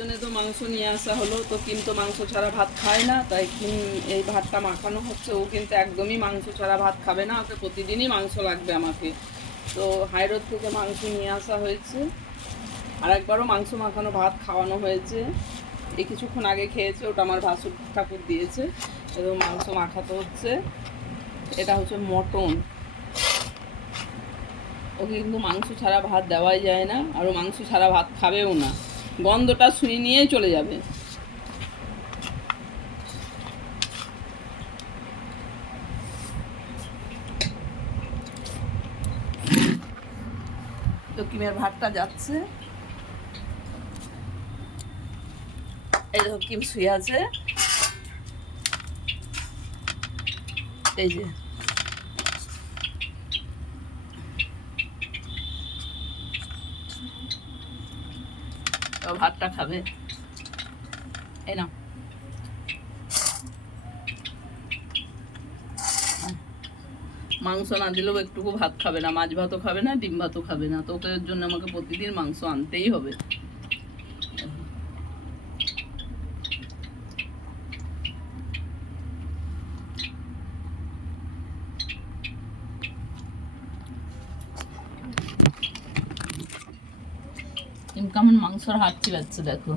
জন্য তো মাংস নিয়ে আসা হলো, তো কিন্তু মাংস ছাড়া ভাত খায় না, তাই এই ভাতটা মাখানো হচ্ছে। ও কিন্তু একদমই মাংস ছাড়া ভাত খাবে না, ওকে প্রতিদিনই মাংস লাগবে আমাকে। তো হাইরোড থেকে মাংস নিয়ে আসা হয়েছে, আর একবারও মাংস মাখানো ভাত খাওয়ানো হয়েছে। এই কিছুক্ষণ আগে খেয়েছে, ওটা আমার ভাসুর ঠাকুর দিয়েছে। এবং মাংস মাখাতে হচ্ছে। এটা হচ্ছে মটন। ওকে কিন্তু মাংস ছাড়া ভাত দেওয়াই যায় না, আর ও মাংস ছাড়া ভাত খাবেও না, গন্ধটা শুই নিয়েই চলে যাবে। দক্ষিমের ভাতটা যাচ্ছে, এই দক্ষিম শুয়ে আছে, এই যে ভাতটা খাবে, এই না মাংস না দিলেও একটুকু ভাত খাবে না, মাছ ভাতও খাবে না, ডিম ভাতও খাবে না। তো ওদের জন্য আমাকে প্রতিদিন মাংস আনতেই হবে। কেমন মাংসর হাত চিবাচ্ছে দেখো।